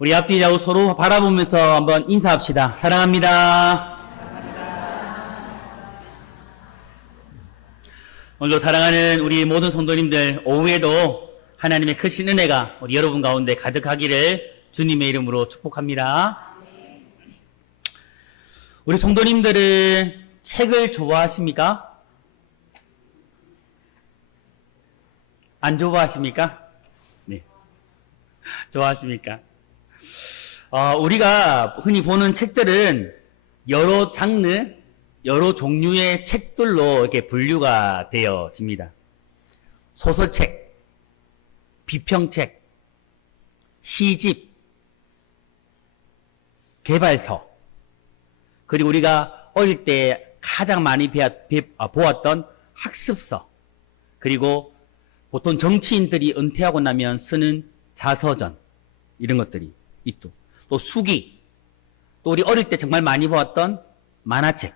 우리 앞뒤좌우 서로 바라보면서 한번 인사합시다. 사랑합니다. 오늘도 사랑하는 우리 모든 성도님들, 오후에도 하나님의 크신 은혜가 우리 여러분 가운데 가득하기를 주님의 이름으로 축복합니다. 우리 성도님들은 책을 좋아하십니까? 안 좋아하십니까? 네. 좋아하십니까? 우리가 흔히 보는 책들은 여러 장르, 여러 종류의 책들로 이렇게 분류가 되어집니다. 소설책, 비평책, 시집, 개발서, 그리고 우리가 어릴 때 가장 많이 보았던 학습서, 그리고 보통 정치인들이 은퇴하고 나면 쓰는 자서전, 이런 것들이 있고, 또 수기, 또 우리 어릴 때 정말 많이 보았던 만화책,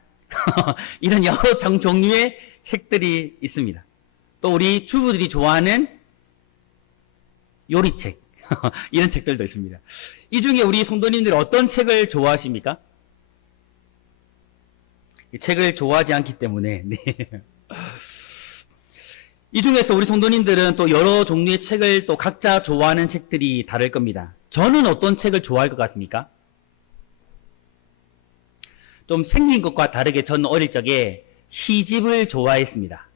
이런 여러 종류의 책들이 있습니다. 또 우리 주부들이 좋아하는 요리책, 이런 책들도 있습니다. 이 중에 우리 성도님들이 어떤 책을 좋아하십니까? 책을 좋아하지 않기 때문에, 네. 이 중에서 우리 성도님들은 또 여러 종류의 책을 또 각자 좋아하는 책들이 다를 겁니다. 저는 어떤 책을 좋아할 것 같습니까? 좀 생긴 것과 다르게 저는 어릴 적에 시집을 좋아했습니다.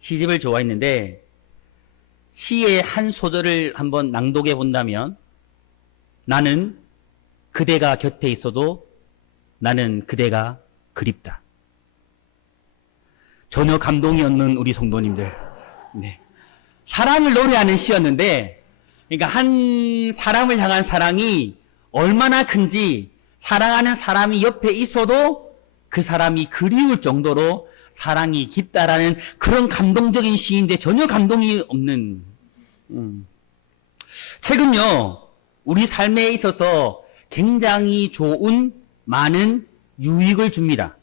시집을 좋아했는데 시의 한 소절을 한번 낭독해 본다면, 나는 그대가 곁에 있어도 나는 그대가 그립다. 전혀 감동이 없는 우리 성도님들. 네. 사랑을 노래하는 시였는데, 그러니까 한 사람을 향한 사랑이 얼마나 큰지, 사랑하는 사람이 옆에 있어도 그 사람이 그리울 정도로 사랑이 깊다라는 그런 감동적인 시인데 전혀 감동이 없는. 책은요, 우리 삶에 있어서 굉장히 좋은 많은 유익을 줍니다.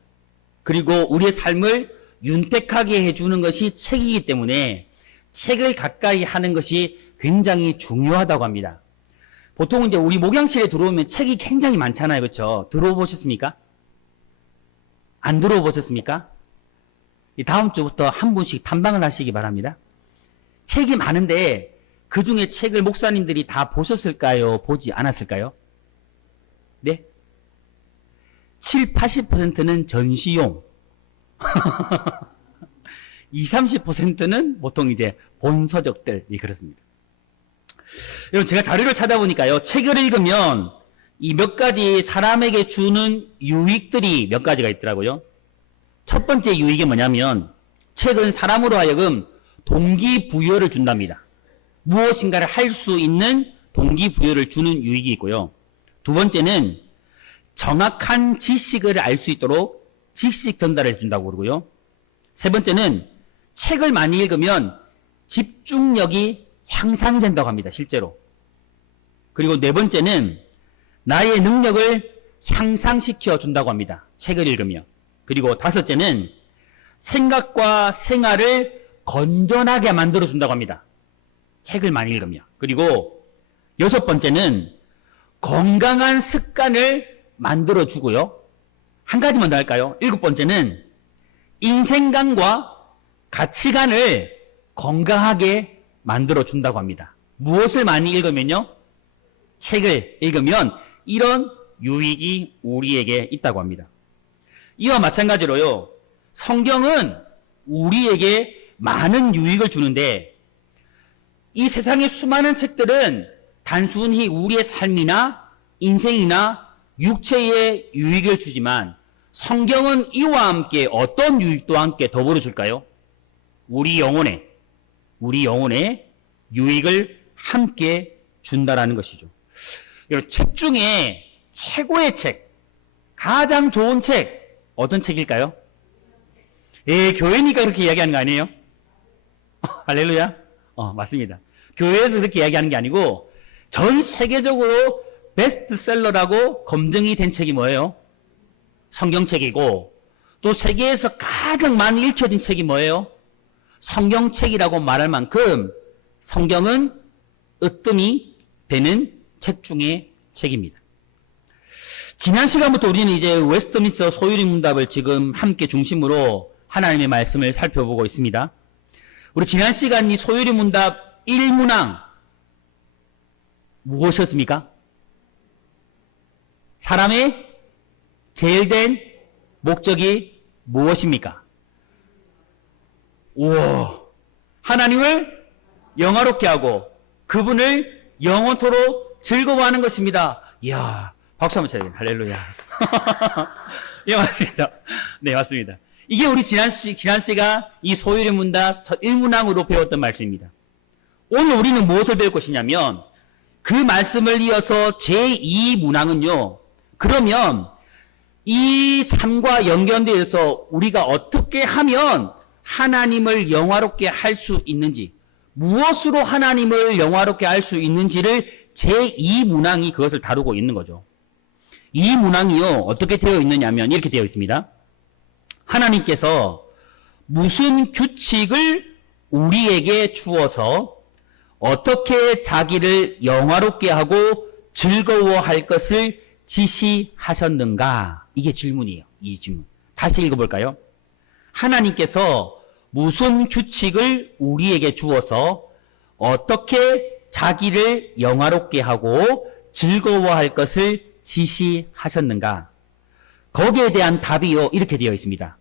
그리고 우리의 삶을 윤택하게 해주는 것이 책이기 때문에 책을 가까이 하는 것이 굉장히 중요하다고 합니다. 보통 이제 우리 목양실에 들어오면 책이 굉장히 많잖아요. 그렇죠? 들어보셨습니까? 안 들어보셨습니까? 다음 주부터 한 분씩 탐방을 하시기 바랍니다. 책이 많은데 그 중에 책을 목사님들이 다 보셨을까요? 보지 않았을까요? 네? 7, 80%는 전시용. 20, 30%는 보통 이제 본서적들이 그렇습니다. 여러분, 제가 자료를 찾아보니까요, 책을 읽으면 이 몇 가지 사람에게 주는 유익들이 몇 가지가 있더라고요. 첫 번째 유익이 뭐냐면, 책은 사람으로 하여금 동기부여를 준답니다. 무엇인가를 할 수 있는 동기부여를 주는 유익이 있고요. 두 번째는 정확한 지식을 알 수 있도록 지식 전달을 해준다고 그러고요. 세 번째는 책을 많이 읽으면 집중력이 향상이 된다고 합니다. 실제로. 그리고 네 번째는 나의 능력을 향상시켜 준다고 합니다. 책을 읽으면. 그리고 다섯째는 생각과 생활을 건전하게 만들어 준다고 합니다. 책을 많이 읽으면. 그리고 여섯 번째는 건강한 습관을 만들어 주고요. 한 가지만 더 할까요? 일곱 번째는 인생관과 가치관을 건강하게 만들어 준다고 합니다. 무엇을 많이 읽으면요? 책을 읽으면 이런 유익이 우리에게 있다고 합니다. 이와 마찬가지로요, 성경은 우리에게 많은 유익을 주는데, 이 세상의 수많은 책들은 단순히 우리의 삶이나 인생이나 육체의 유익을 주지만, 성경은 이와 함께 어떤 유익도 함께 더불어 줄까요? 우리 영혼에 유익을 함께 준다라는 것이죠. 여러분, 책 중에 최고의 책, 가장 좋은 책, 어떤 책일까요? 예, 교회니까 그렇게 이야기하는 거 아니에요? 할렐루야? 맞습니다. 교회에서 그렇게 이야기하는 게 아니고, 전 세계적으로 베스트셀러라고 검증이 된 책이 뭐예요? 성경책이고, 또 세계에서 가장 많이 읽혀진 책이 뭐예요? 성경책이라고 말할 만큼 성경은 으뜸이 되는 책 중에 책입니다. 지난 시간부터 우리는 이제 웨스트민스터 소유리 문답을 지금 함께 중심으로 하나님의 말씀을 살펴보고 있습니다. 우리 지난 시간 이 소유리 문답 1문항 무엇이었습니까? 사람의 제일 된 목적이 무엇입니까? 우와, 하나님을 영화롭게 하고 그분을 영원토록 즐거워하는 것입니다. 이야, 박수 한번 쳐야 돼요. 할렐루야. 예, 맞습니다. 네, 맞습니다. 이게 우리 지난 시간 이 소유리 문답 첫 1문항으로 배웠던 말씀입니다. 오늘 우리는 무엇을 배울 것이냐면 그 말씀을 이어서 제2문항은요. 그러면 이 삶과 연결되어서 우리가 어떻게 하면 하나님을 영화롭게 할 수 있는지, 무엇으로 하나님을 영화롭게 할 수 있는지를 제2문항이 그것을 다루고 있는 거죠. 이 문항이요, 어떻게 되어 있느냐면 이렇게 되어 있습니다. 하나님께서 무슨 규칙을 우리에게 주어서 어떻게 자기를 영화롭게 하고 즐거워할 것을 지시하셨는가? 이게 질문이에요. 이 질문. 다시 읽어볼까요? 하나님께서 무슨 규칙을 우리에게 주어서 어떻게 자기를 영화롭게 하고 즐거워할 것을 지시하셨는가? 거기에 대한 답이요, 이렇게 되어 있습니다.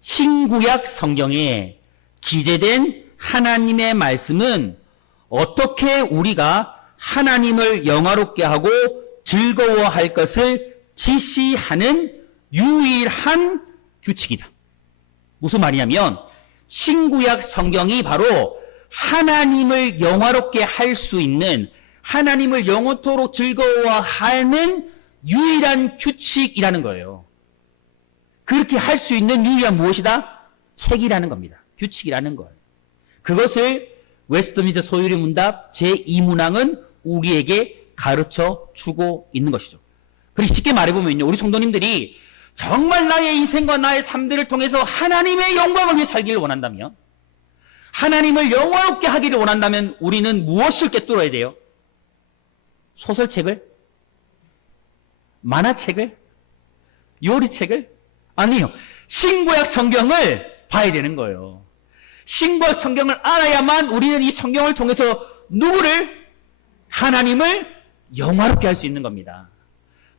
신구약 성경에 기재된 하나님의 말씀은 어떻게 우리가 하나님을 영화롭게 하고 즐거워할 것을 지시하는 유일한 규칙이다. 무슨 말이냐면 신구약 성경이 바로 하나님을 영화롭게 할 수 있는, 하나님을 영원토록 즐거워하는 유일한 규칙이라는 거예요. 그렇게 할 수 있는 유일한 무엇이다? 책이라는 겁니다. 규칙이라는 거예요. 그것을 웨스트민스터 소유리 문답 제2문항은 우리에게 가르쳐 주고 있는 것이죠. 그리고 쉽게 말해보면요, 우리 성도님들이 정말 나의 인생과 나의 삶들을 통해서 하나님의 영광을 위해 살기를 원한다면, 하나님을 영화롭게 하기를 원한다면 우리는 무엇을 꿰뚫어야 돼요? 소설책을? 만화책을? 요리책을? 아니요. 신구약 성경을 봐야 되는 거예요. 신구약 성경을 알아야만 우리는 이 성경을 통해서 누구를? 하나님을 영화롭게 할 수 있는 겁니다.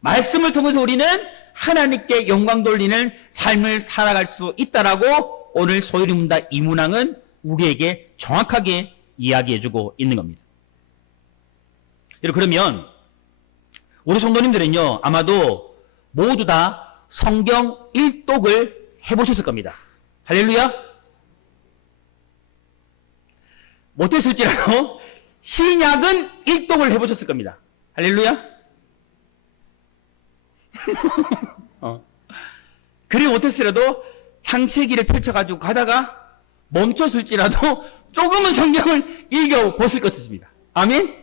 말씀을 통해서 우리는 하나님께 영광 돌리는 삶을 살아갈 수 있다라고 오늘 소유리 문답 2문항은 우리에게 정확하게 이야기해주고 있는 겁니다. 그러면 우리 성도님들은요, 아마도 모두 다 성경 일독을 해보셨을 겁니다. 할렐루야. 못했을지라도 신약은 일독을 해보셨을 겁니다. 할렐루야. 그리 못했으라도 창세기를 펼쳐가지고 가다가 멈췄을지라도 조금은 성경을 읽어보실 것입니다. 아멘?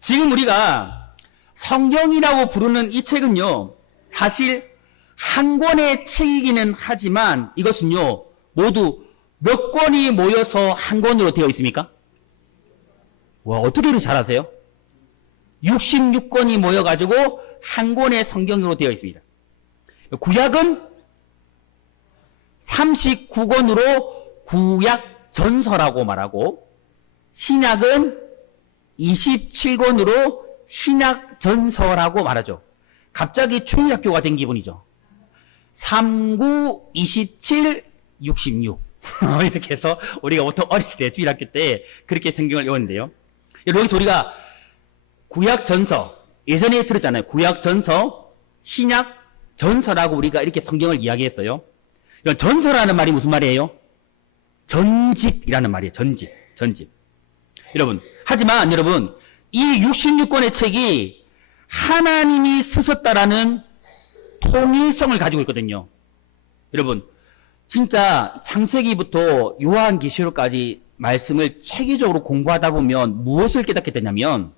지금 우리가 성경이라고 부르는 이 책은요, 사실 한 권의 책이기는 하지만 이것은요, 모두 몇 권이 모여서 한 권으로 되어 있습니까? 와, 어떻게 이렇게 잘하세요? 66권이 모여가지고 한 권의 성경으로 되어 있습니다. 구약은 39권으로 구약 전서라고 말하고, 신약은 27권으로 신약 전서라고 말하죠. 갑자기 추리학교가 된 기분이죠. 39, 27, 66. 이렇게 해서 우리가 보통 어릴 때 주일학교 때 그렇게 성경을 외웠는데요. 여기서 우리가 구약 전서, 예전에 들었잖아요. 구약 전서, 신약 전서라고 우리가 이렇게 성경을 이야기했어요. 전서라는 말이 무슨 말이에요? 전집이라는 말이에요. 전집. 하지만 여러분, 이 66권의 책이 하나님이 쓰셨다라는 통일성을 가지고 있거든요. 여러분, 진짜 창세기부터 요한계시록까지 말씀을 체계적으로 공부하다 보면 무엇을 깨닫게 되냐면,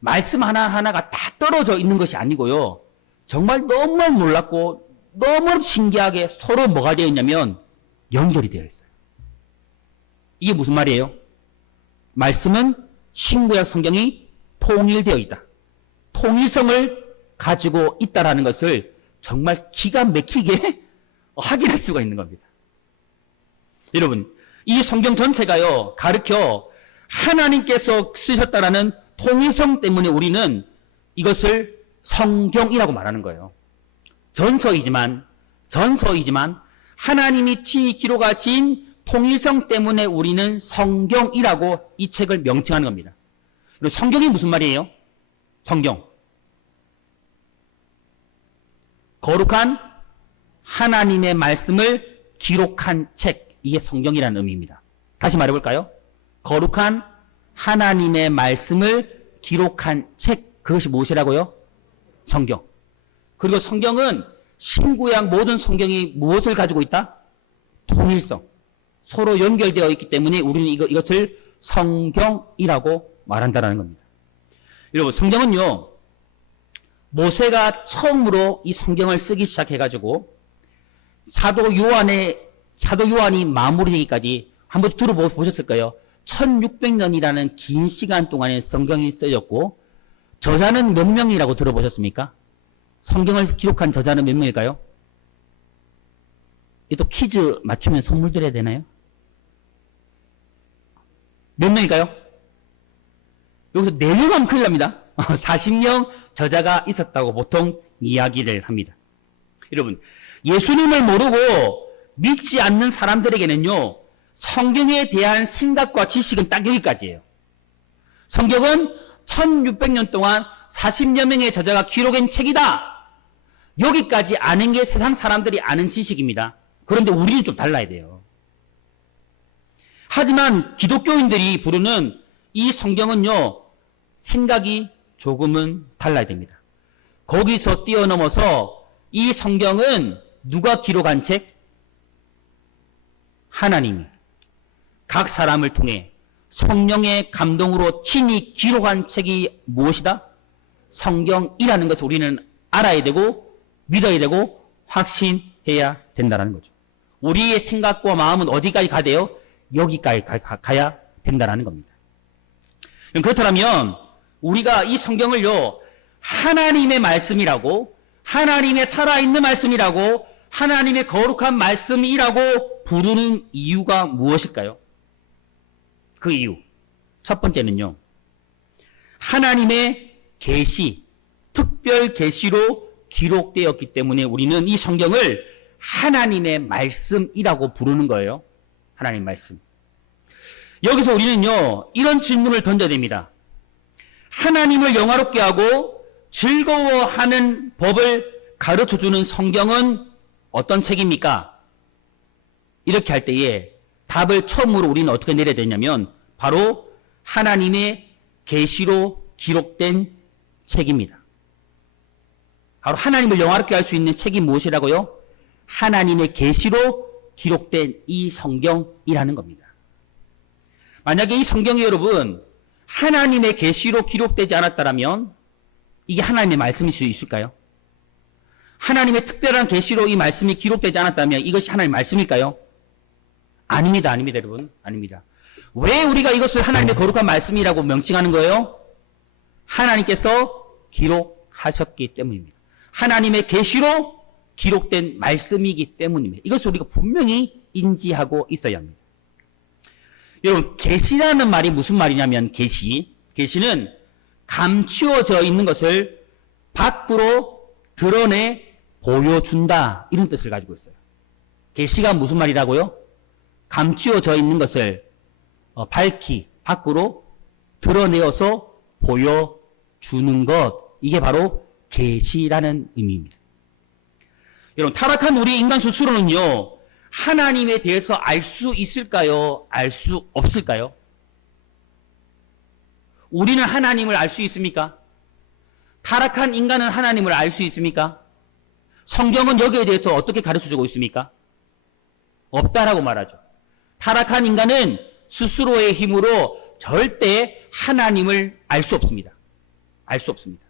말씀 하나하나가 다 떨어져 있는 것이 아니고요, 정말 너무 놀랍고 너무 신기하게 서로 뭐가 되어 있냐면 연결이 되어 있어요. 이게 무슨 말이에요? 말씀은 신구약 성경이 통일되어 있다. 통일성을 가지고 있다라는 것을 정말 기가 막히게 확인할 수가 있는 겁니다. 여러분, 이 성경 전체가요, 가르쳐 하나님께서 쓰셨다라는 통일성 때문에 우리는 이것을 성경이라고 말하는 거예요. 전서이지만 하나님이 친히 기록하신 통일성 때문에 우리는 성경이라고 이 책을 명칭하는 겁니다. 그리고 성경이 무슨 말이에요? 성경. 거룩한 하나님의 말씀을 기록한 책. 이게 성경이라는 의미입니다. 다시 말해볼까요? 거룩한 하나님의 말씀을 기록한 책. 그것이 무엇이라고요? 성경. 그리고 성경은 신구약 모든 성경이 무엇을 가지고 있다? 통일성. 서로 연결되어 있기 때문에 우리는 이것을 성경이라고 말한다는 겁니다. 여러분, 성경은요, 모세가 처음으로 이 성경을 쓰기 시작해가지고 사도 요한이 마무리되기까지 한번 들어보셨을 거예요. 1600년이라는 긴 시간 동안에 성경이 쓰였고, 저자는 몇 명이라고 들어보셨습니까? 성경을 기록한 저자는 몇 명일까요? 또 퀴즈 맞추면 선물 드려야 되나요? 몇 명일까요? 여기서 4명하면 큰일 납니다. 40명 저자가 있었다고 보통 이야기를 합니다. 여러분, 예수님을 모르고 믿지 않는 사람들에게는요, 성경에 대한 생각과 지식은 딱 여기까지예요. 성경은 1600년 동안 40여 명의 저자가 기록한 책이다. 여기까지 아는 게 세상 사람들이 아는 지식입니다. 그런데 우리는 좀 달라야 돼요. 하지만 기독교인들이 부르는 이 성경은요, 생각이 조금은 달라야 됩니다. 거기서 뛰어넘어서 이 성경은 누가 기록한 책? 하나님이 각 사람을 통해 성령의 감동으로 친히 기록한 책이 무엇이다? 성경이라는 것을 우리는 알아야 되고 믿어야 되고 확신해야 된다는 거죠. 우리의 생각과 마음은 어디까지 가야 돼요? 여기까지 가야 된다는 겁니다. 그렇다면 우리가 이 성경을요, 하나님의 말씀이라고, 하나님의 살아있는 말씀이라고, 하나님의 거룩한 말씀이라고 부르는 이유가 무엇일까요? 그 이유. 첫 번째는요, 하나님의 계시, 특별 계시로 기록되었기 때문에 우리는 이 성경을 하나님의 말씀이라고 부르는 거예요. 하나님의 말씀. 여기서 우리는요, 이런 질문을 던져야 됩니다. 하나님을 영화롭게 하고 즐거워하는 법을 가르쳐주는 성경은 어떤 책입니까? 이렇게 할 때에 답을 처음으로 우리는 어떻게 내려야 되냐면 바로 하나님의 계시로 기록된 책입니다. 바로 하나님을 영화롭게 할 수 있는 책이 무엇이라고요? 하나님의 계시로 기록된 이 성경이라는 겁니다. 만약에 이 성경이 여러분 하나님의 계시로 기록되지 않았다면 이게 하나님의 말씀일 수 있을까요? 하나님의 특별한 계시로 이 말씀이 기록되지 않았다면 이것이 하나님의 말씀일까요? 아닙니다, 여러분. 아닙니다. 왜 우리가 이것을 하나님의 거룩한 말씀이라고 명칭하는 거예요? 하나님께서 기록하셨기 때문입니다. 하나님의 계시로 기록된 말씀이기 때문입니다. 이것을 우리가 분명히 인지하고 있어야 합니다. 여러분, 계시라는 말이 무슨 말이냐면 계시는 감추어져 있는 것을 밖으로 드러내 보여준다, 이런 뜻을 가지고 있어요. 계시가 무슨 말이라고요? 감추어져 있는 것을 밝히 밖으로 드러내어서 보여주는 것, 이게 바로 계시라는 의미입니다. 여러분, 타락한 우리 인간 스스로는요, 하나님에 대해서 알 수 있을까요? 알 수 없을까요? 우리는 하나님을 알 수 있습니까? 타락한 인간은 하나님을 알 수 있습니까? 성경은 여기에 대해서 어떻게 가르쳐주고 있습니까? 없다라고 말하죠. 타락한 인간은 스스로의 힘으로 절대 하나님을 알 수 없습니다. 알 수 없습니다.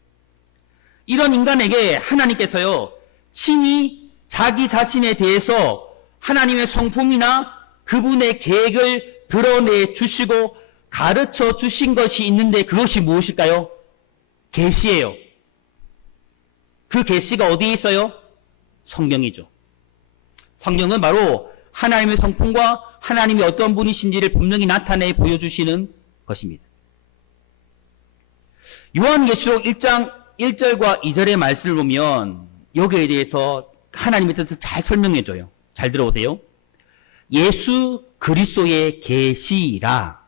이런 인간에게 하나님께서요, 친히 자기 자신에 대해서 하나님의 성품이나 그분의 계획을 드러내 주시고 가르쳐 주신 것이 있는데 그것이 무엇일까요? 계시예요. 그 계시가 어디에 있어요? 성경이죠. 성경은 바로 하나님의 성품과 하나님이 어떤 분이신지를 분명히 나타내 보여주시는 것입니다. 요한계시록 1장 1절과 2절의 말씀을 보면 여기에 대해서 하나님의 뜻을 잘 설명해줘요. 잘 들어보세요. 예수 그리스도의 계시라.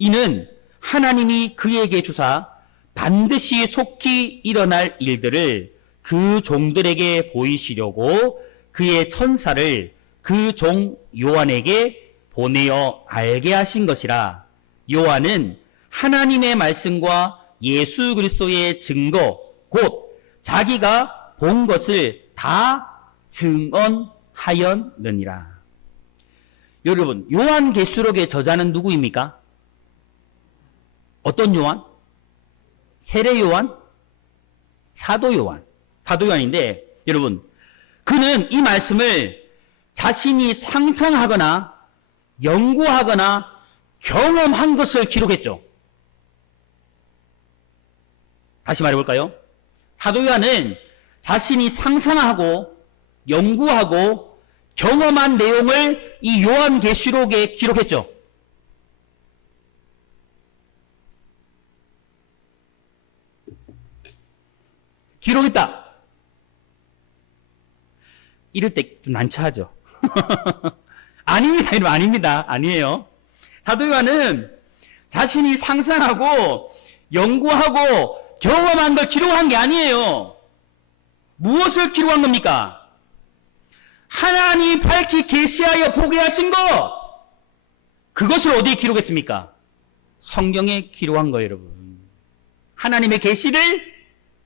이는 하나님이 그에게 주사 반드시 속히 일어날 일들을 그 종들에게 보이시려고 그의 천사를 그 종 요한에게 보내어 알게 하신 것이라. 요한은 하나님의 말씀과 예수 그리스도의 증거, 곧 자기가 본 것을 다 증언하였느니라. 여러분, 요한계시록의 저자는 누구입니까? 어떤 요한? 세례 요한? 사도 요한. 사도 요한인데, 여러분, 그는 이 말씀을 자신이 상상하거나 연구하거나 경험한 것을 기록했죠. 다시 말해볼까요? 사도 요한은 자신이 상상하고 연구하고 경험한 내용을 이 요한계시록에 기록했죠. 기록했다. 이럴 때 좀 난처하죠. 아닙니다. 이러면 아닙니다. 아니에요. 사도 요한은 자신이 상상하고 연구하고 경험한 걸 기록한 게 아니에요. 무엇을 기록한 겁니까? 하나님이 밝히 계시하여 보게 하신 것! 그것을 어디에 기록했습니까? 성경에 기록한 거예요, 여러분. 하나님의 계시를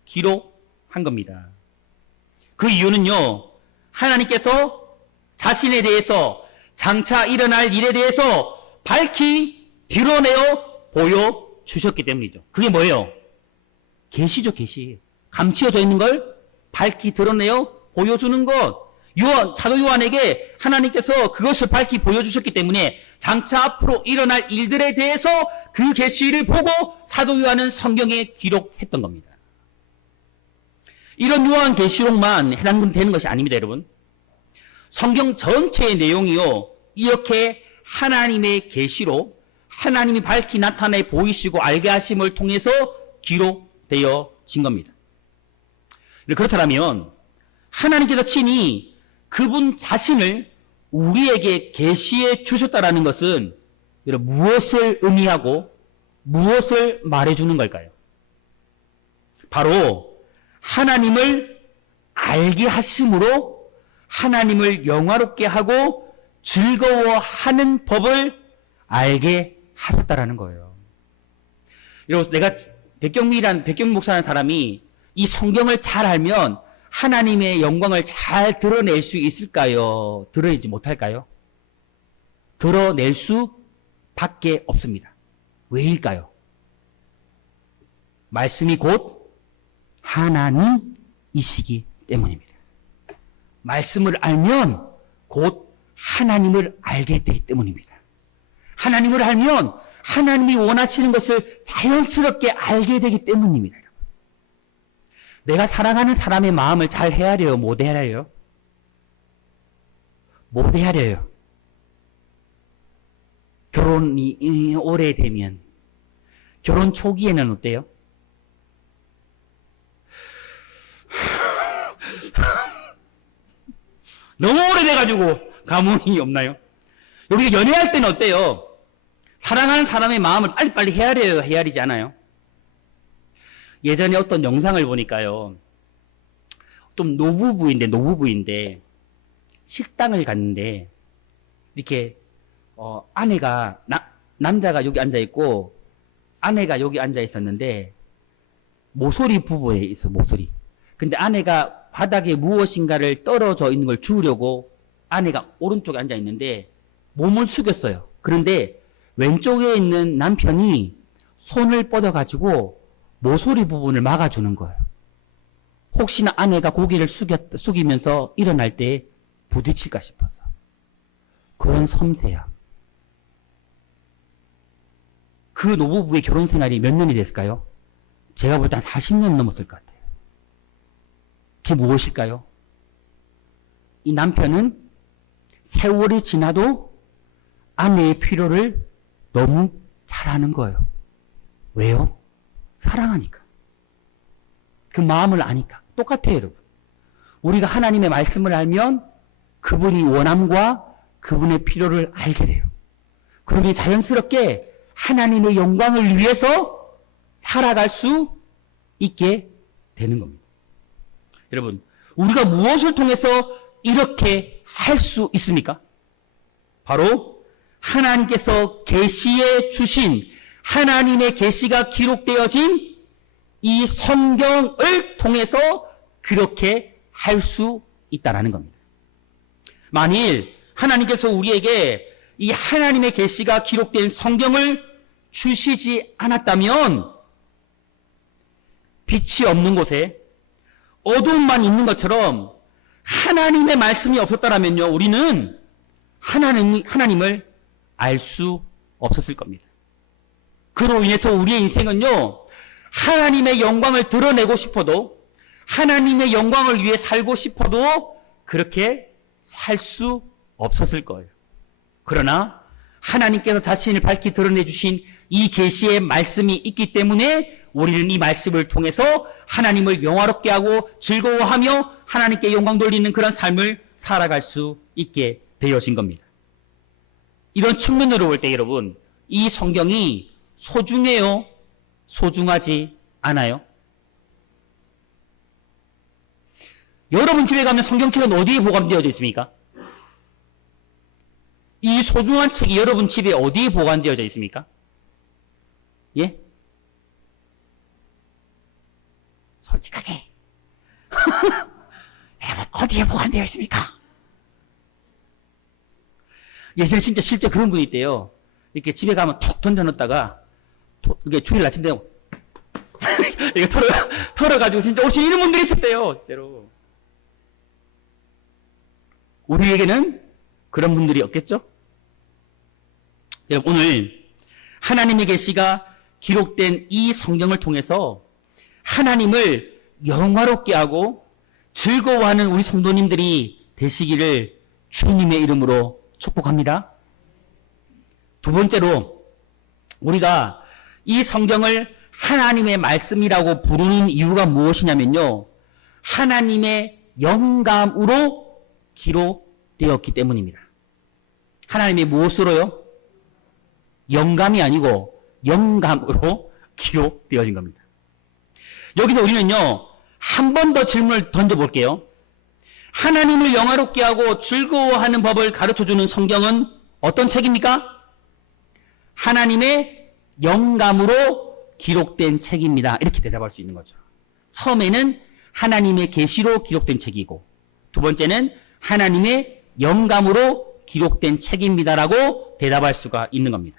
기록한 겁니다. 그 이유는요, 하나님께서 자신에 대해서 장차 일어날 일에 대해서 밝히 드러내어 보여주셨기 때문이죠. 그게 뭐예요? 계시죠, 계시. 감추어져 있는 걸 밝히 드러내어 보여주는 것. 사도 요한에게 하나님께서 그것을 밝히 보여주셨기 때문에 장차 앞으로 일어날 일들에 대해서 그 계시를 보고 사도 요한은 성경에 기록했던 겁니다. 이런 요한계시록만 해당되는 것이 아닙니다, 여러분. 성경 전체의 내용이요, 이렇게 하나님의 계시로 하나님이 밝히 나타내 보이시고 알게 하심을 통해서 기록되어진 겁니다. 그렇다면 하나님께서 친히 그분 자신을 우리에게 계시해 주셨다라는 것은 무엇을 의미하고 무엇을 말해주는 걸까요? 바로 하나님을 알게 하심으로 하나님을 영화롭게 하고 즐거워하는 법을 알게 하셨다라는 거예요. 여러분, 내가 백경미 목사라는 사람이 이 성경을 잘 알면 하나님의 영광을 잘 드러낼 수 있을까요? 드러내지 못할까요? 드러낼 수밖에 없습니다. 왜일까요? 말씀이 곧 하나님이시기 때문입니다. 말씀을 알면 곧 하나님을 알게 되기 때문입니다. 하나님을 알면 하나님이 원하시는 것을 자연스럽게 알게 되기 때문입니다. 내가 사랑하는 사람의 마음을 잘 헤아려요? 못 헤아려요? 못 헤아려요. 결혼이 오래되면, 결혼 초기에는 어때요? 너무 오래돼가지고 감흥이 없나요? 우리가 연애할 때는 어때요? 사랑하는 사람의 마음을 빨리빨리 헤아려요? 헤아리지 않아요? 예전에 어떤 영상을 보니까요, 좀 노부부인데 식당을 갔는데 이렇게 아내가 남자가 여기 앉아 있고 아내가 여기 앉아 있었는데 모서리 부부에 있어. 모서리. 근데 아내가 바닥에 무엇인가를 떨어져 있는 걸 주우려고 아내가 오른쪽에 앉아 있는데 몸을 숙였어요. 그런데 왼쪽에 있는 남편이 손을 뻗어가지고 모서리 부분을 막아주는 거예요. 혹시나 아내가 고개를 숙이면서 일어날 때 부딪힐까 싶어서. 그런 섬세함. 그 노부부의 결혼 생활이 몇 년이 됐을까요? 제가 볼 때 한 40년 넘었을 것 같아요. 그게 무엇일까요? 이 남편은 세월이 지나도 아내의 필요를 너무 잘하는 거예요. 왜요? 사랑하니까. 그 마음을 아니까. 똑같아요, 여러분. 우리가 하나님의 말씀을 알면 그분이 원함과 그분의 필요를 알게 돼요. 그러면 자연스럽게 하나님의 영광을 위해서 살아갈 수 있게 되는 겁니다. 여러분, 우리가 무엇을 통해서 이렇게 할 수 있습니까? 바로 하나님께서 계시해 주신 하나님의 계시가 기록되어진 이 성경을 통해서 그렇게 할 수 있다라는 겁니다. 만일 하나님께서 우리에게 이 하나님의 계시가 기록된 성경을 주시지 않았다면 빛이 없는 곳에 어두움만 있는 것처럼 하나님의 말씀이 없었다면요, 우리는 하나님을 알 수 없었을 겁니다. 그로 인해서 우리의 인생은요, 하나님의 영광을 드러내고 싶어도, 하나님의 영광을 위해 살고 싶어도 그렇게 살 수 없었을 거예요. 그러나 하나님께서 자신을 밝히 드러내 주신 이 계시의 말씀이 있기 때문에 우리는 이 말씀을 통해서 하나님을 영화롭게 하고 즐거워하며 하나님께 영광 돌리는 그런 삶을 살아갈 수 있게 되어진 겁니다. 이런 측면으로 볼 때 여러분, 이 성경이 소중해요? 소중하지 않아요? 여러분 집에 가면 성경책은 어디에 보관되어져 있습니까? 이 소중한 책이 여러분 집에 어디에 보관되어져 있습니까? 예? 솔직하게. 여러분, 어디에 보관되어 있습니까? 예전에 진짜 실제 그런 분이 있대요. 이렇게 집에 가면 툭 던져놓다가, 이게 주일 아침 되면, 이거 털어가지고 진짜 오신 이런 분들이 있었대요, 진짜로. 우리에게는 그런 분들이 없겠죠? 여러분, 오늘 하나님의 계시가 기록된 이 성경을 통해서 하나님을 영화롭게 하고 즐거워하는 우리 성도님들이 되시기를 주님의 이름으로 축복합니다. 두 번째로 우리가 이 성경을 하나님의 말씀이라고 부르는 이유가 무엇이냐면요, 하나님의 영감으로 기록되었기 때문입니다. 하나님의 무엇으로요? 영감이 아니고 영감으로 기록되어진 겁니다. 여기서 우리는요, 한 번 더 질문을 던져볼게요. 하나님을 영화롭게 하고 즐거워하는 법을 가르쳐주는 성경은 어떤 책입니까? 하나님의 영감으로 기록된 책입니다. 이렇게 대답할 수 있는 거죠. 처음에는 하나님의 계시로 기록된 책이고, 두 번째는 하나님의 영감으로 기록된 책입니다라고 대답할 수가 있는 겁니다.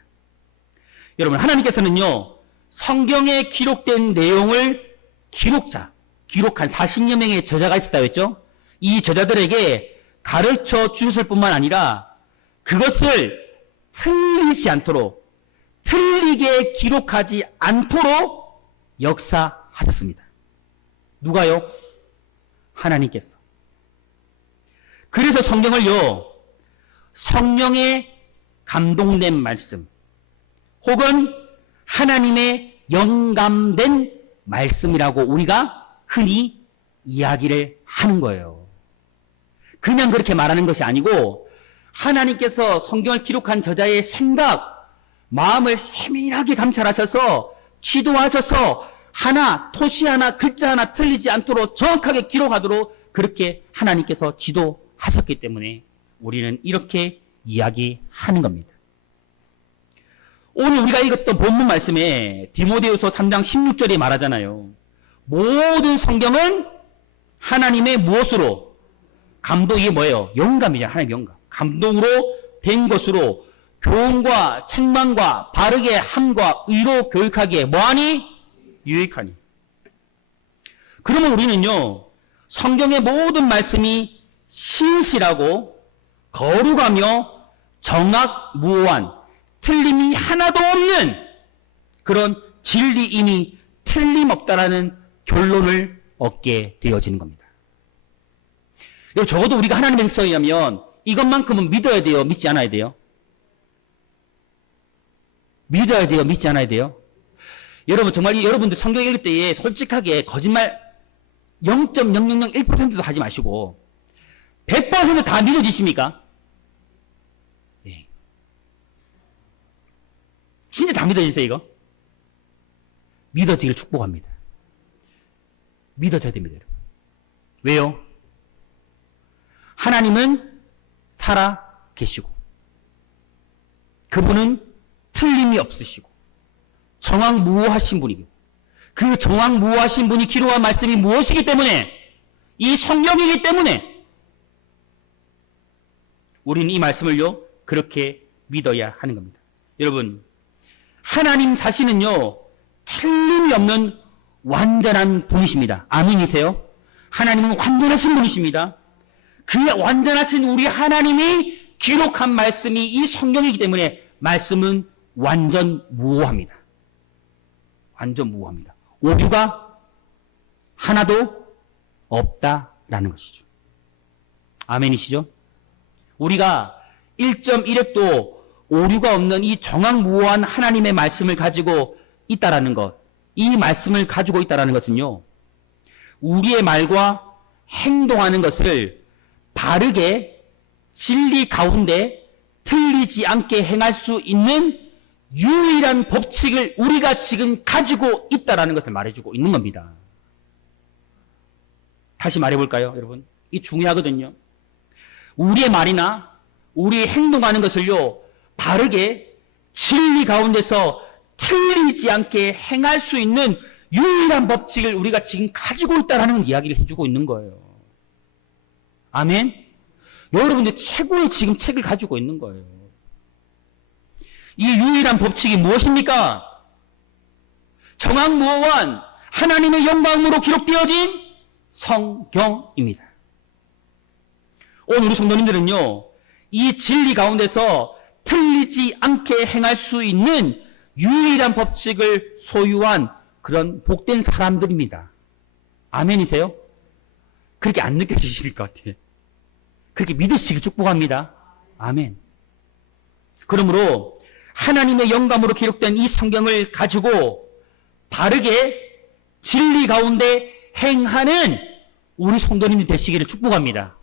여러분, 하나님께서는요, 성경에 기록된 내용을 기록한 40여 명의 저자가 있었다고 했죠? 이 저자들에게 가르쳐 주셨을 뿐만 아니라 그것을 틀리지 않도록, 틀리게 기록하지 않도록 역사하셨습니다. 누가요? 하나님께서. 그래서 성경을요, 성령의 감동된 말씀, 혹은 하나님의 영감된 말씀이라고 우리가 흔히 이야기를 하는 거예요. 그냥 그렇게 말하는 것이 아니고 하나님께서 성경을 기록한 저자의 생각, 마음을 세밀하게 감찰하셔서 지도하셔서 하나, 토시 하나, 글자 하나 틀리지 않도록 정확하게 기록하도록 그렇게 하나님께서 지도하셨기 때문에 우리는 이렇게 이야기하는 겁니다. 오늘 우리가 읽었던 본문 말씀에 디모데후서 3장 16절에 말하잖아요. 모든 성경은 하나님의 무엇으로? 감동이 뭐예요? 영감이죠. 하나님의 영감. 감동으로 된 것으로 교훈과 책망과 바르게 함과 의로 교육하기에 뭐하니? 유익하니. 그러면 우리는요, 성경의 모든 말씀이 신실하고 거룩하며 정확무오한 틀림이 하나도 없는 그런 진리임이 틀림없다라는 결론을 얻게 되어지는 겁니다. 적어도 우리가 하나님의 백성이라면 이것만큼은 믿어야 돼요? 믿지 않아야 돼요? 믿어야 돼요? 믿지 않아야 돼요? 여러분, 정말 여러분들 성경 읽을 때에 솔직하게 거짓말 0.0001%도 하지 마시고 100% 다 믿어지십니까? 네. 진짜 다 믿어지세요, 이거? 믿어지길 축복합니다. 믿어져야 됩니다, 여러분. 왜요? 하나님은 살아 계시고 그분은 틀림이 없으시고 정확무오하신 분이고 그 정확무오하신 분이 기록한 말씀이 무엇이기 때문에 이 성경이기 때문에 우리는 이 말씀을요 그렇게 믿어야 하는 겁니다. 여러분, 하나님 자신은요 틀림이 없는 완전한 분이십니다. 아멘이세요? 하나님은 완전하신 분이십니다. 그 완전하신 우리 하나님이 기록한 말씀이 이 성경이기 때문에 말씀은 완전 무오합니다. 완전 무오합니다. 오류가 하나도 없다라는 것이죠. 아멘이시죠? 우리가 1.1획도 오류가 없는 이 정확무오한 하나님의 말씀을 가지고 있다라는 것, 이 말씀을 가지고 있다라는 것은요, 우리의 말과 행동하는 것을 바르게 진리 가운데 틀리지 않게 행할 수 있는 유일한 법칙을 우리가 지금 가지고 있다라는 것을 말해주고 있는 겁니다. 다시 말해볼까요, 여러분? 이 중요하거든요. 우리의 말이나 우리 행동하는 것을요, 바르게 진리 가운데서 틀리지 않게 행할 수 있는 유일한 법칙을 우리가 지금 가지고 있다라는 이야기를 해주고 있는 거예요. 아멘? 여러분들 최고의 지금 책을 가지고 있는 거예요. 이 유일한 법칙이 무엇입니까? 정확무오한 하나님의 영광으로 기록되어진 성경입니다. 오늘 우리 성도님들은요, 이 진리 가운데서 틀리지 않게 행할 수 있는 유일한 법칙을 소유한 그런 복된 사람들입니다. 아멘이세요? 그렇게 안 느껴지실 것 같아요. 그렇게 믿으시길 축복합니다. 아멘. 그러므로 하나님의 영감으로 기록된 이 성경을 가지고 바르게 진리 가운데 행하는 우리 성도님이 되시기를 축복합니다.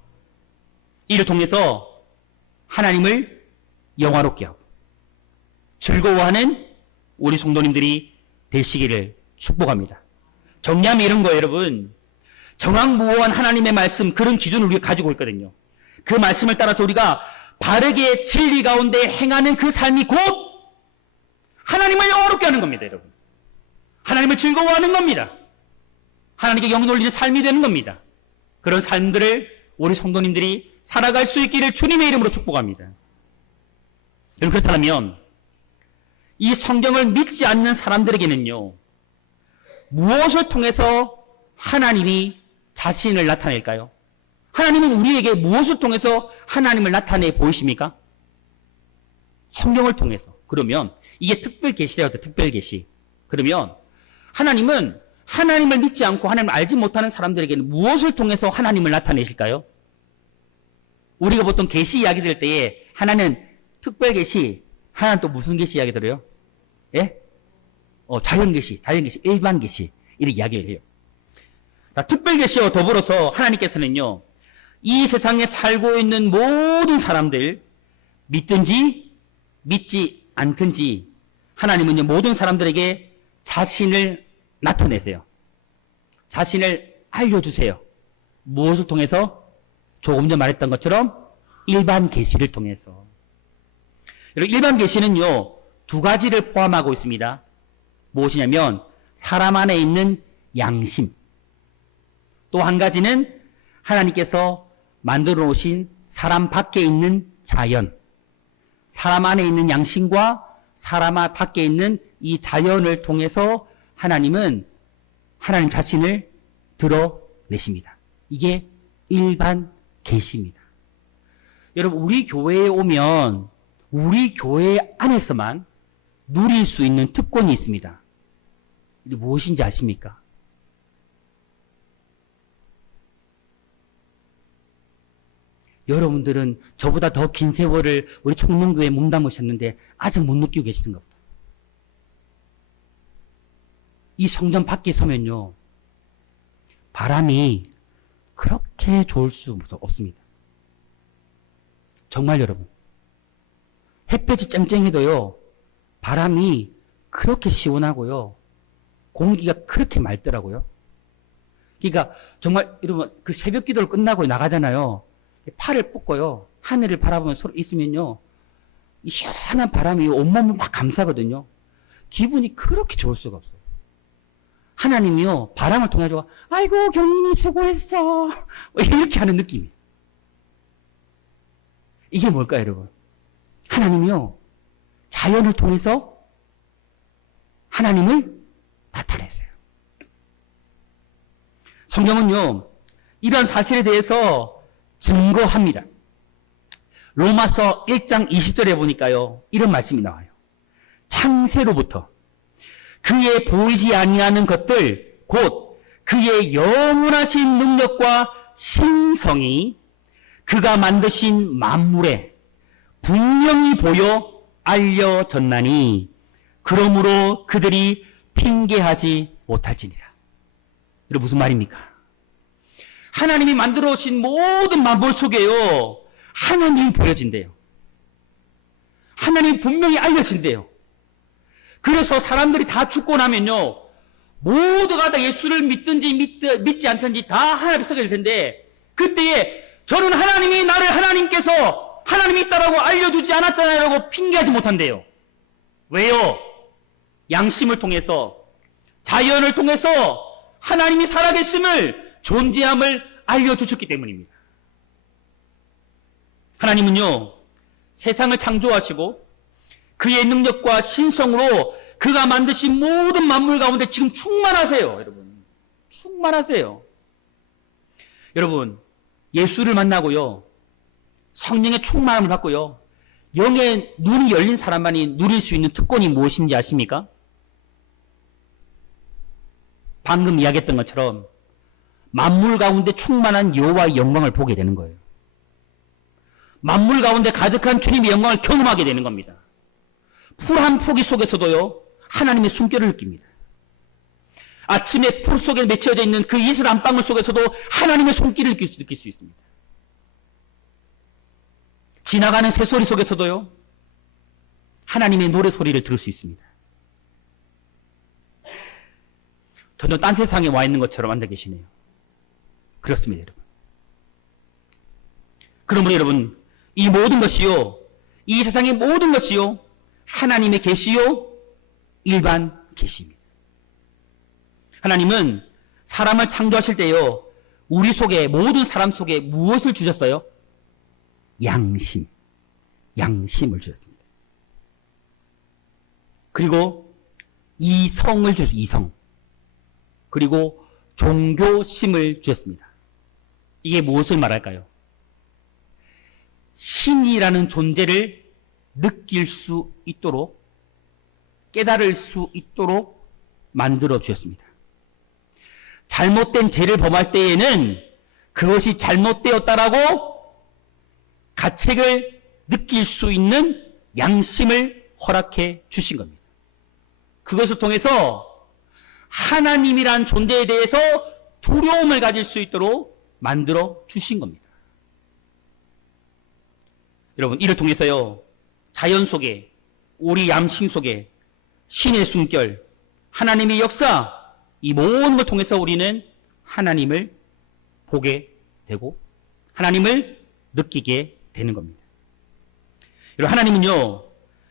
이를 통해서 하나님을 영화롭게 하고 즐거워하는 우리 성도님들이 되시기를 축복합니다. 정리하면 이런 거예요, 여러분. 정확무오한 하나님의 말씀, 그런 기준을 우리가 가지고 있거든요. 그 말씀을 따라서 우리가 바르게 진리 가운데 행하는 그 삶이 곧 하나님을 영화롭게 하는 겁니다, 여러분. 하나님을 즐거워하는 겁니다. 하나님께 영광 돌리는 삶이 되는 겁니다. 그런 삶들을 우리 성도님들이 살아갈 수 있기를 주님의 이름으로 축복합니다. 여러분, 그렇다면 이 성경을 믿지 않는 사람들에게는요, 무엇을 통해서 하나님이 자신을 나타낼까요? 하나님은 우리에게 무엇을 통해서 하나님을 나타내 보이십니까? 성경을 통해서. 그러면 이게 특별 계시라고 해요. 특별 계시. 그러면 하나님은 하나님을 믿지 않고 하나님을 알지 못하는 사람들에게는 무엇을 통해서 하나님을 나타내실까요? 우리가 보통 계시 이야기 들 때에 하나는 특별 계시, 하나는 또 무슨 계시 이야기 들어요? 예? 자연 계시, 일반 계시 이렇게 이야기를 해요. 특별 계시와 더불어서 하나님께서는요, 이 세상에 살고 있는 모든 사람들, 믿든지 믿지 않든지 하나님은요, 모든 사람들에게 자신을 나타내세요. 자신을 알려주세요. 무엇을 통해서? 조금 전 말했던 것처럼 일반 계시를 통해서. 일반 계시는요, 두 가지를 포함하고 있습니다. 무엇이냐면 사람 안에 있는 양심, 또 한 가지는 하나님께서 만들어 놓으신 사람 밖에 있는 자연, 사람 안에 있는 양심과 사람 밖에 있는 이 자연을 통해서 하나님은 하나님 자신을 드러내십니다. 이게 일반 계시입니다. 여러분, 우리 교회에 오면 우리 교회 안에서만 누릴 수 있는 특권이 있습니다. 이게 무엇인지 아십니까? 여러분들은 저보다 더 긴 세월을 우리 청년교회에 몸담으셨는데 아직 못 느끼고 계시는가 보다. 이 성전 밖에 서면요, 바람이 그렇게 좋을 수 없습니다. 정말 여러분, 햇볕이 쨍쨍해도요, 바람이 그렇게 시원하고요, 공기가 그렇게 맑더라고요. 그러니까 정말 여러분, 그 새벽 기도를 끝나고 나가잖아요. 팔을 뻗고요, 하늘을 바라보면 서로 있으면요, 이 시원한 바람이 온몸을 막 감싸거든요. 기분이 그렇게 좋을 수가 없어요. 하나님이요, 바람을 통해 가지고 아이고 경민이 수고했어, 이렇게 하는 느낌이에요. 이게 뭘까요, 여러분? 하나님이요, 자연을 통해서 하나님을 나타내세요. 성경은요, 이런 사실에 대해서 증거합니다. 로마서 1장 20절에 보니까요, 이런 말씀이 나와요. 창세로부터 그의 보이지 아니하는 것들, 곧 그의 영원하신 능력과 신성이 그가 만드신 만물에 분명히 보여 알려졌나니 그러므로 그들이 핑계하지 못할지니라. 이게 무슨 말입니까? 하나님이 만들어 오신 모든 만물 속에요, 하나님이 보여진대요. 하나님이 분명히 알려진대요. 그래서 사람들이 다 죽고 나면요, 모두가 다 예수를 믿든지 믿지 않든지 다 하나님 속에 될 텐데, 그때에 저는 하나님이 나를 하나님께서 하나님이 있다라고 알려주지 않았잖아요 라고 핑계하지 못한대요. 왜요? 양심을 통해서, 자연을 통해서 하나님이 살아계심을, 존재함을 알려주셨기 때문입니다. 하나님은요, 세상을 창조하시고 그의 능력과 신성으로 그가 만드신 모든 만물 가운데 지금 충만하세요. 여러분, 충만하세요. 여러분, 예수를 만나고요, 성령의 충만함을 받고요, 영의 눈이 열린 사람만이 누릴 수 있는 특권이 무엇인지 아십니까? 방금 이야기했던 것처럼 만물 가운데 충만한 여호와의 영광을 보게 되는 거예요. 만물 가운데 가득한 주님의 영광을 경험하게 되는 겁니다. 풀 한 포기 속에서도요, 하나님의 숨결을 느낍니다. 아침에 풀 속에 맺혀져 있는 그 이슬 한 방울 속에서도 하나님의 손길을 느낄 수 있습니다. 지나가는 새소리 속에서도요, 하나님의 노래 소리를 들을 수 있습니다. 전혀 딴 세상에 와 있는 것처럼 앉아 계시네요. 그렇습니다, 여러분. 그러므로 여러분, 이 모든 것이요, 이 세상의 모든 것이요, 하나님의 계시요, 일반 계시입니다. 하나님은 사람을 창조하실 때요, 우리 속에, 모든 사람 속에 무엇을 주셨어요? 양심을 주셨습니다. 그리고 이성을 주셨습니다. 이성. 그리고 종교심을 주셨습니다. 이게 무엇을 말할까요? 신이라는 존재를 느낄 수 있도록, 깨달을 수 있도록 만들어 주셨습니다. 잘못된 죄를 범할 때에는 그것이 잘못되었다라고 가책을 느낄 수 있는 양심을 허락해 주신 겁니다. 그것을 통해서 하나님이란 존재에 대해서 두려움을 가질 수 있도록 만들어 주신 겁니다. 여러분, 이를 통해서요, 자연 속에, 우리 양심 속에 신의 숨결, 하나님의 역사, 이 모든 걸 통해서 우리는 하나님을 보게 되고 하나님을 느끼게 되는 겁니다. 여러분, 하나님은요,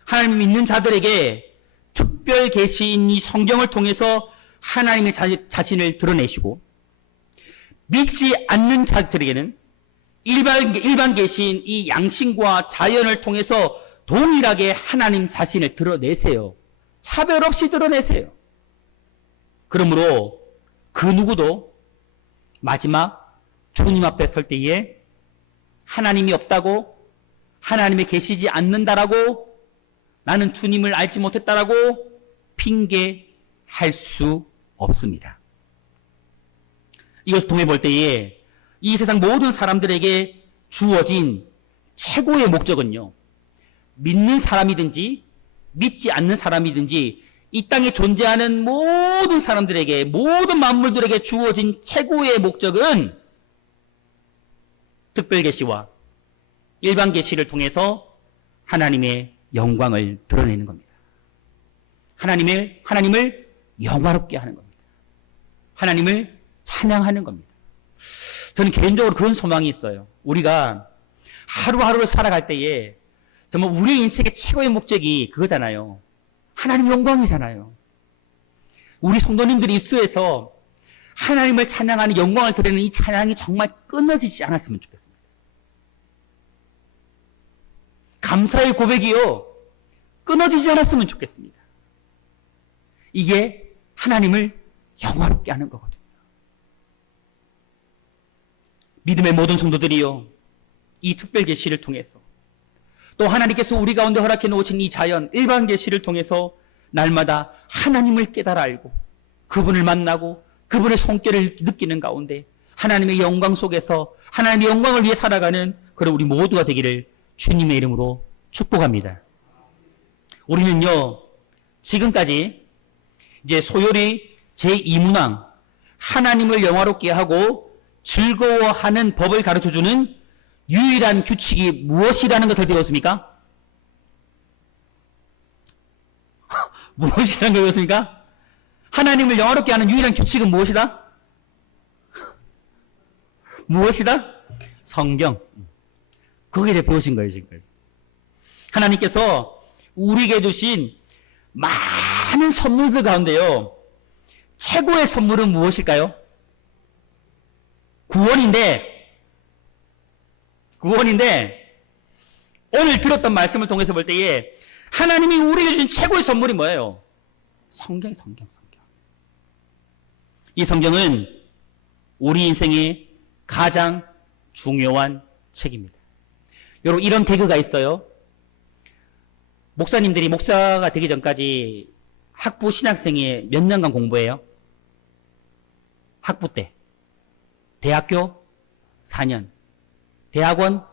하나님 믿는 자들에게 특별 계시인 이 성경을 통해서 하나님의 자신을 드러내시고, 믿지 않는 자들에게는 일반 계시인 이 양심과 자연을 통해서 동일하게 하나님 자신을 드러내세요. 차별 없이 드러내세요. 그러므로 그 누구도 마지막 주님 앞에 설 때에 하나님이 없다고, 하나님이 계시지 않는다라고 나는 주님을 알지 못했다라고 핑계할 수 없습니다. 이것을 통해 볼 때에 이 세상 모든 사람들에게 주어진 최고의 목적은요, 믿는 사람이든지 믿지 않는 사람이든지 이 땅에 존재하는 모든 사람들에게, 모든 만물들에게 주어진 최고의 목적은 특별계시와 일반계시를 통해서 하나님의 영광을 드러내는 겁니다. 하나님을 영화롭게 하는 겁니다. 하나님을 찬양하는 겁니다. 저는 개인적으로 그런 소망이 있어요. 우리가 하루하루를 살아갈 때에 정말 우리 인생의 최고의 목적이 그거잖아요. 하나님 영광이잖아요. 우리 성도님들이 입술에서 하나님을 찬양하는, 영광을 드리는 이 찬양이 정말 끊어지지 않았으면 좋겠습니다. 감사의 고백이요, 끊어지지 않았으면 좋겠습니다. 이게 하나님을 영화롭게 하는 거거든요. 믿음의 모든 성도들이요, 이 특별 계시를 통해서, 또 하나님께서 우리 가운데 허락해 놓으신 이 자연, 일반 계시를 통해서 날마다 하나님을 깨달아 알고 그분을 만나고 그분의 손길을 느끼는 가운데 하나님의 영광 속에서 하나님의 영광을 위해 살아가는 그런 우리 모두가 되기를 주님의 이름으로 축복합니다. 우리는요, 지금까지 이제 소요리 제2문항 하나님을 영화롭게 하고 즐거워하는 법을 가르쳐주는 유일한 규칙이 무엇이라는 것을 배웠습니까? 무엇이라는 걸 배웠습니까? 하나님을 영화롭게 하는 유일한 규칙은 무엇이다? 무엇이다? 성경. 거기에 대해 배우신 거예요, 지금까지. 하나님께서 우리에게 주신 많은 선물들 가운데요, 최고의 선물은 무엇일까요? 구원인데 오늘 들었던 말씀을 통해서 볼 때에 하나님이 우리에게 주신 최고의 선물이 뭐예요? 성경. 이 성경은 우리 인생의 가장 중요한 책입니다. 여러분, 이런 개그가 있어요. 목사님들이 목사가 되기 전까지 학부 신학생이 몇 년간 공부해요? 학부 때. 대학교 4년. 대학원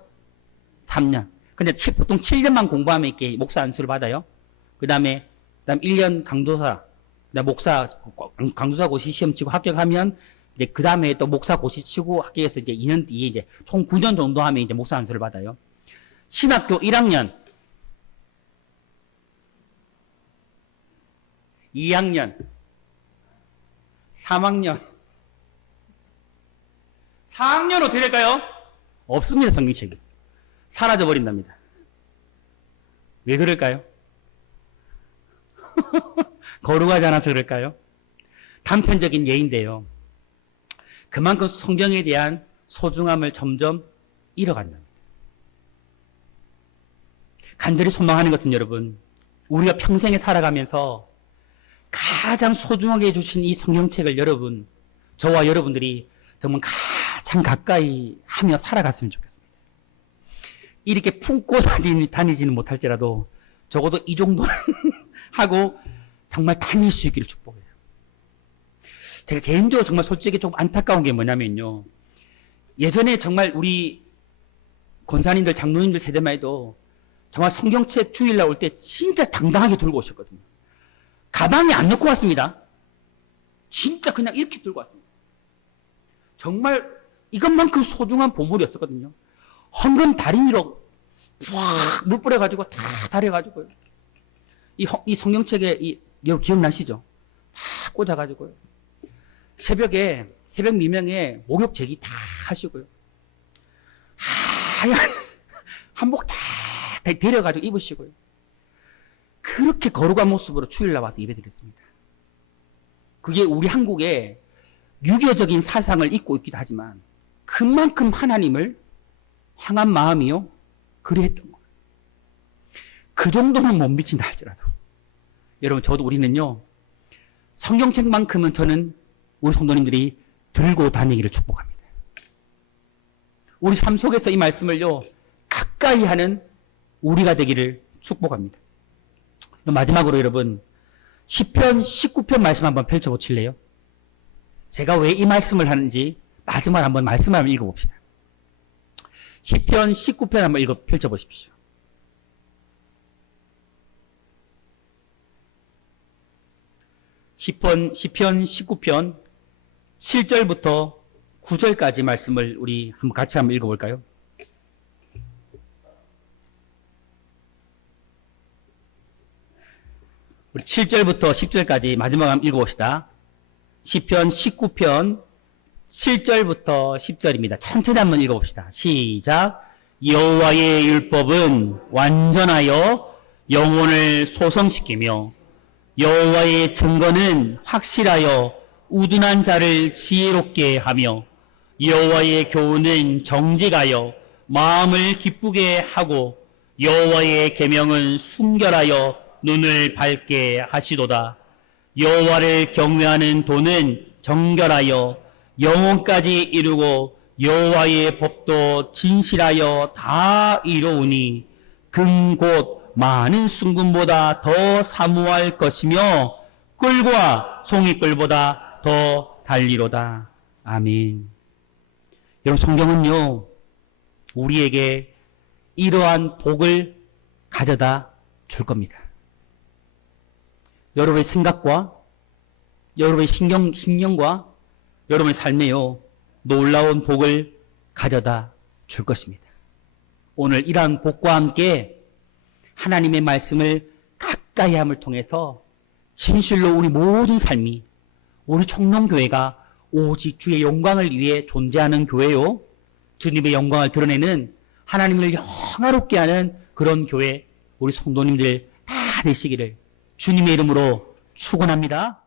3년. 근데 보통 7년만 공부하면 이렇게 목사 안수를 받아요. 그다음 1년 강도사, 그다음 목사, 강도사 고시 시험 치고 합격하면 이제 그 다음에 또 목사 고시 치고 합격해서 이제 2년 뒤에 이제 총 9년 정도 하면 이제 목사 안수를 받아요. 신학교 1학년, 2학년, 3학년, 4학년 어떻게 될까요? 없습니다, 성경책이. 사라져버린답니다. 왜 그럴까요? 거룩하지 않아서 그럴까요? 단편적인 예인데요. 그만큼 성경에 대한 소중함을 점점 잃어간답니다. 간절히 소망하는 것은 여러분, 우리가 평생에 살아가면서 가장 소중하게 해주신 이 성경책을 여러분, 저와 여러분들이 정말 가장 가까이 하며 살아갔으면 좋겠습니다. 이렇게 품고 다니지는 못할지라도 적어도 이 정도는 하고 정말 다닐 수 있기를 축복해요. 제가 개인적으로 정말 솔직히 조금 안타까운 게 뭐냐면요. 예전에 정말 우리 권사님들, 장로님들 세대만 해도 정말 성경책 주일날 올 때 진짜 당당하게 들고 오셨거든요. 가방에 안 넣고 왔습니다. 진짜 그냥 이렇게 들고 왔습니다. 정말 이것만큼 소중한 보물이었었거든요. 헌금 다리미로 푹 물 뿌려가지고 다 다려가지고요. 이 성경책에 여러분 기억나시죠? 다 꽂아가지고요. 새벽 미명에 목욕 제기 다 하시고요. 하얀 한복 다 데려가지고 입으시고요. 그렇게 거룩한 모습으로 주일 나와서 예배드렸습니다. 그게 우리 한국의 유교적인 사상을 잇고 있기도 하지만 그만큼 하나님을 향한 마음이요, 그랬던 거예요. 그 정도는 못 미친다 할지라도 여러분, 우리는요 성경책만큼은 저는 우리 성도님들이 들고 다니기를 축복합니다. 우리 삶 속에서 이 말씀을요 가까이 하는 우리가 되기를 축복합니다. 마지막으로 여러분, 시편 19편 말씀 한번 펼쳐보실래요? 제가 왜 이 말씀을 하는지 마지막으로 한번 말씀을 한번 읽어봅시다. 시편 19편 한번 펼쳐보십시오. 시편 19편 7절부터 9절까지 말씀을 우리 같이 한번 읽어볼까요? 우리 7절부터 10절까지 마지막 한번 읽어봅시다. 시편 19편 7절부터 10절입니다. 천천히 한번 읽어봅시다. 시작. 여호와의 율법은 완전하여 영혼을 소성시키며 여호와의 증거는 확실하여 우둔한 자를 지혜롭게 하며 여호와의 교훈은 정직하여 마음을 기쁘게 하고 여호와의 계명은 순결하여 눈을 밝게 하시도다. 여호와를 경외하는 도는 정결하여 영혼까지 이루고 여호와의 법도 진실하여 다 이루으니 금 곧 많은 순금보다 더 사모할 것이며 꿀과 송이꿀보다 더 달리로다. 아멘. 여러분, 성경은요 우리에게 이러한 복을 가져다 줄 겁니다. 여러분의 생각과 여러분의 신경과 여러분의 삶에요 놀라운 복을 가져다 줄 것입니다. 오늘 이러한 복과 함께 하나님의 말씀을 가까이 함을 통해서 진실로 우리 모든 삶이 우리 청년교회가 오직 주의 영광을 위해 존재하는 교회요, 주님의 영광을 드러내는 하나님을 영화롭게 하는 그런 교회 우리 성도님들 다 되시기를 주님의 이름으로 축원합니다.